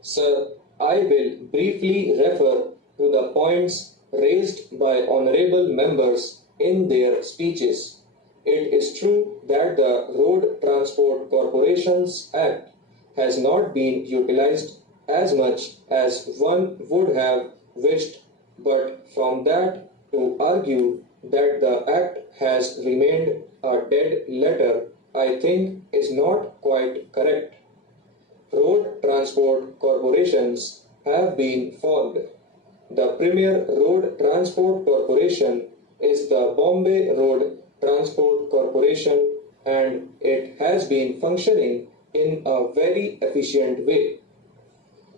Sir, I will briefly refer to the points raised by honorable members in their speeches. It is true that the Road Transport Corporations Act has not been utilized as much as one would have wished, but from that to argue that the act has remained a dead letter, I think is not quite correct. Road transport corporations have been formed. The premier road transport corporation is the Bombay Road Transport Corporation, and it has been functioning in a very efficient way.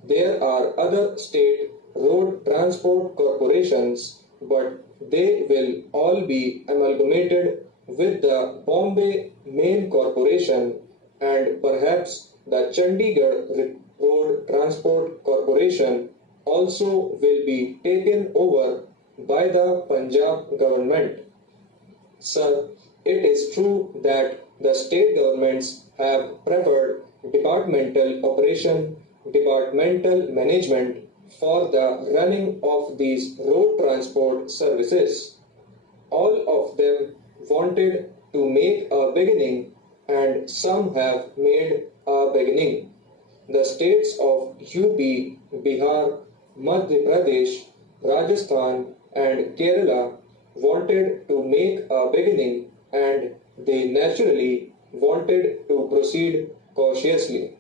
There are other state road transport corporations, but they will all be amalgamated with the Bombay Main Corporation, and perhaps the Chandigarh Road Transport Corporation also will be taken over by the Punjab government. Sir, it is true that the state governments have preferred departmental operation, departmental management for the running of these road transport services. All of them wanted to make a beginning, and some have made a beginning. The states of UP, Bihar, Madhya Pradesh, Rajasthan, and Kerala wanted to make a beginning, and they naturally wanted to proceed cautiously.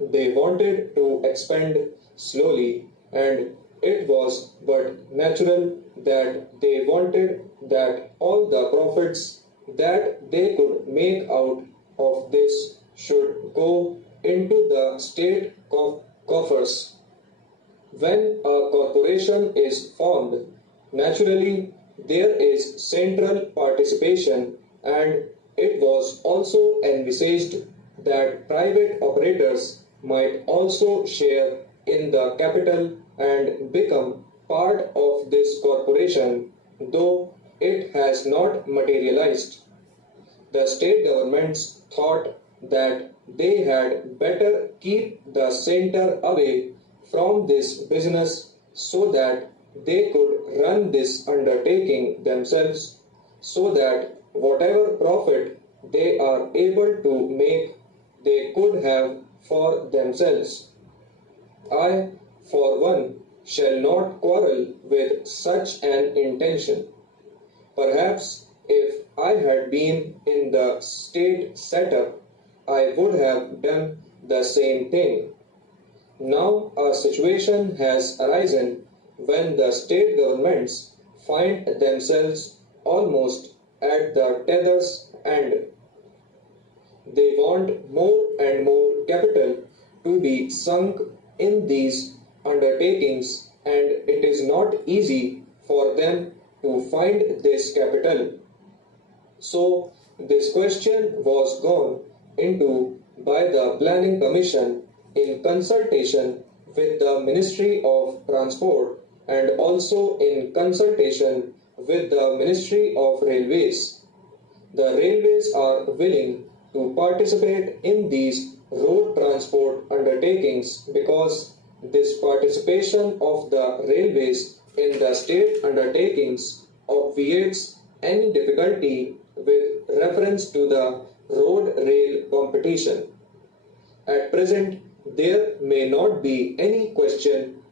They wanted to expand slowly, and it was but natural that they wanted that all the profits that they could make out of this should go into the state coffers. When a corporation is formed, naturally there is central participation, and it was also envisaged that private operators might also share in the capital and become part of this corporation, though it has not materialized. The state governments thought that they had better keep the center away from this business so that they could run this undertaking themselves, so that whatever profit they are able to make, they could have for themselves. I, for one, shall not quarrel with such an intention. Perhaps if I had been in the state setup, I would have done the same thing. Now a situation has arisen when the state governments find themselves almost at the tether's end. They want more and more capital to be sunk in these undertakings, and it is not easy for them to find this capital. So, this question was gone into by the Planning Commission in consultation with the Ministry of Transport and also in consultation with the Ministry of Railways. The railways are willing to participate in these road transport undertakings because this participation of the railways in the state undertakings obviates any difficulty with reference to the road rail competition. At present, there may not be any question